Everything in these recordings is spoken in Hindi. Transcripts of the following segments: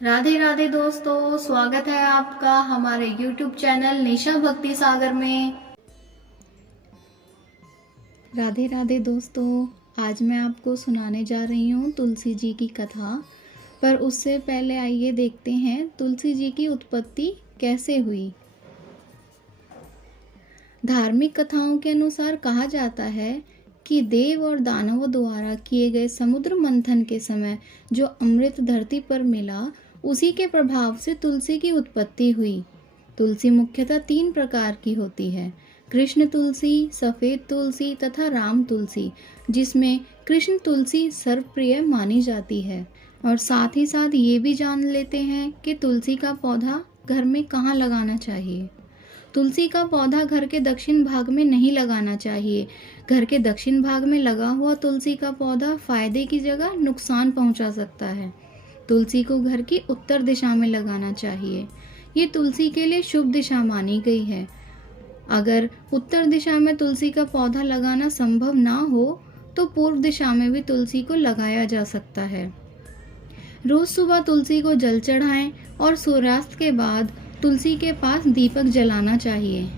राधे राधे दोस्तों, स्वागत है आपका हमारे YouTube चैनल निशा भक्ति सागर में। राधे राधे दोस्तों, आज मैं आपको सुनाने जा रही हूँ तुलसी जी की कथा। पर उससे पहले आइए देखते हैं तुलसी जी की उत्पत्ति कैसे हुई। धार्मिक कथाओं के अनुसार कहा जाता है कि देव और दानवों द्वारा किए गए समुद्र मंथन के समय जो अमृत धरती पर मिला, उसी के प्रभाव से तुलसी की उत्पत्ति हुई। तुलसी मुख्यतः 3 प्रकार की होती है: कृष्ण तुलसी, सफेद तुलसी तथा राम तुलसी, जिसमें कृष्ण तुलसी सर्वप्रिय मानी जाती है। और साथ ही साथ ये भी जान लेते हैं कि तुलसी का पौधा घर में कहाँ लगाना चाहिए। तुलसी का पौधा घर के दक्षिण भाग में नहीं लगाना चाहिए। घर के दक्षिण भाग में लगा हुआ तुलसी का पौधा फायदे की जगह नुकसान पहुंचा सकता है। तुलसी को घर की उत्तर दिशा में लगाना चाहिए। ये तुलसी के लिए शुभ दिशा मानी गई है। अगर उत्तर दिशा में तुलसी का पौधा लगाना संभव ना हो तो पूर्व दिशा में भी तुलसी को लगाया जा सकता है। रोज सुबह तुलसी को जल चढ़ाएं और सूर्यास्त के बाद तुलसी के पास दीपक जलाना चाहिए।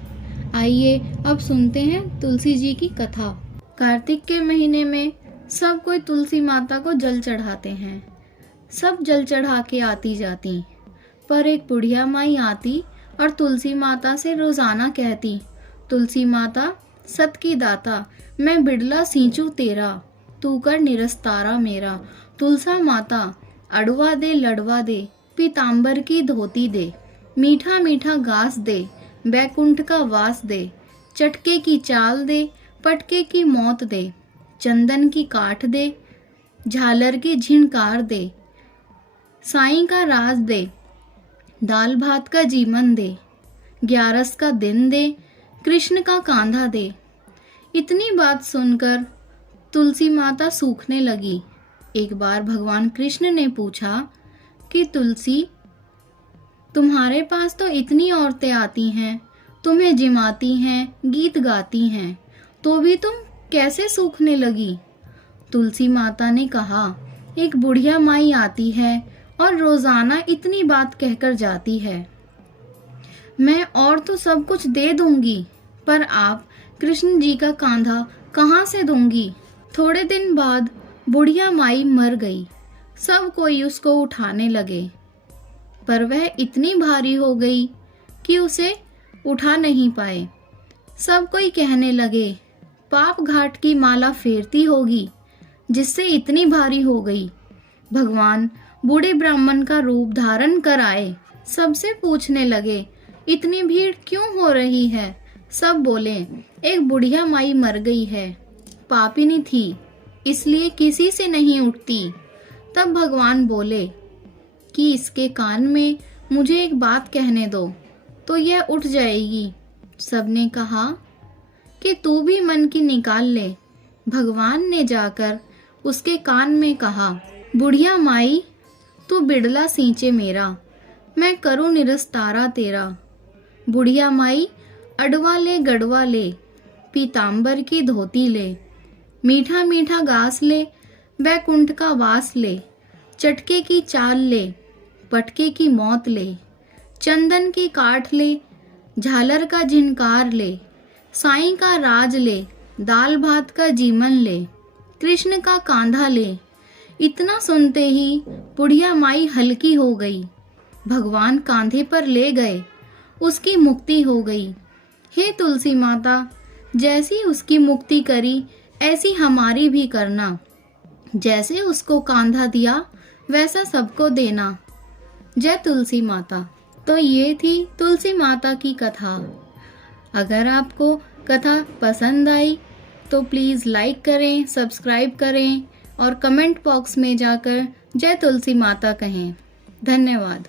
आइए अब सुनते हैं तुलसी जी की कथा। कार्तिक के महीने में सब कोई तुलसी माता को जल चढ़ाते हैं। सब जल चढ़ा के आती जाती, पर एक बुढ़िया माई आती और तुलसी माता से रोजाना कहती, तुलसी माता सत की दाता, मैं बिड़ला सींचू तेरा, तू कर निरस्तारा मेरा। तुलसा माता अड़वा दे लड़वा दे, पीतांबर की धोती दे, मीठा मीठा घास दे, बैकुंठ का वास दे, चटके की चाल दे, पटके की मौत दे, चंदन की काठ दे, झालर की झिनकार दे, साईं का राज दे, दाल भात का जीवन दे, 11 का दिन दे, कृष्ण का कांधा दे। इतनी बात सुनकर तुलसी माता सूखने लगी। एक बार भगवान कृष्ण ने पूछा कि तुलसी, तुम्हारे पास तो इतनी औरतें आती हैं, तुम्हें जिमाती हैं, गीत गाती हैं, तो भी तुम कैसे सूखने लगी? तुलसी माता ने कहा, एक बुढ़िया माई आती है और रोजाना इतनी बात कहकर जाती है। मैं और तो सब कुछ दे दूंगी, पर आप कृष्ण जी का कांधा कहाँ से दूंगी? थोड़े दिन बाद बुढ़िया माई मर गई। सब कोई उसको उठाने लगे, पर वह इतनी भारी हो गई कि उसे उठा नहीं पाए। सब कोई कहने लगे, पाप घाट की माला फेरती होगी जिससे इतनी भारी हो गई। भगवान बूढ़े ब्राह्मण का रूप धारण कर आए। सबसे पूछने लगे, इतनी भीड़ क्यों हो रही है? सब बोले, एक बुढ़िया माई मर गई है, पापिनी थी, इसलिए किसी से नहीं उठती। तब भगवान बोले कि इसके कान में मुझे एक बात कहने दो तो यह उठ जाएगी। सबने कहा कि तू भी मन की निकाल ले। भगवान ने जाकर उसके कान में कहा, बुढ़िया माई, तू बिड़ला सींचे मेरा, मैं करूँ निरस्तारा तेरा। बुढ़िया माई अडवा ले गड़वा ले, पीतांबर की धोती ले, मीठा मीठा घास ले, बैकुंठ का वास ले, चटके की चाल ले, पटके की मौत ले, चंदन की काठ ले, झालर का झिनकार ले, साईं का राज ले, दाल भात का जीवन ले, कृष्ण का कांधा ले। इतना सुनते ही बुढ़िया माई हल्की हो गई। भगवान कांधे पर ले गए, उसकी मुक्ति हो गई। हे तुलसी माता, जैसी उसकी मुक्ति करी ऐसी हमारी भी करना। जैसे उसको कांधा दिया वैसा सबको देना। जय तुलसी माता। तो ये थी तुलसी माता की कथा। अगर आपको कथा पसंद आई तो प्लीज़ लाइक करें, सब्सक्राइब करें और कमेंट बॉक्स में जाकर जय तुलसी माता कहें। धन्यवाद।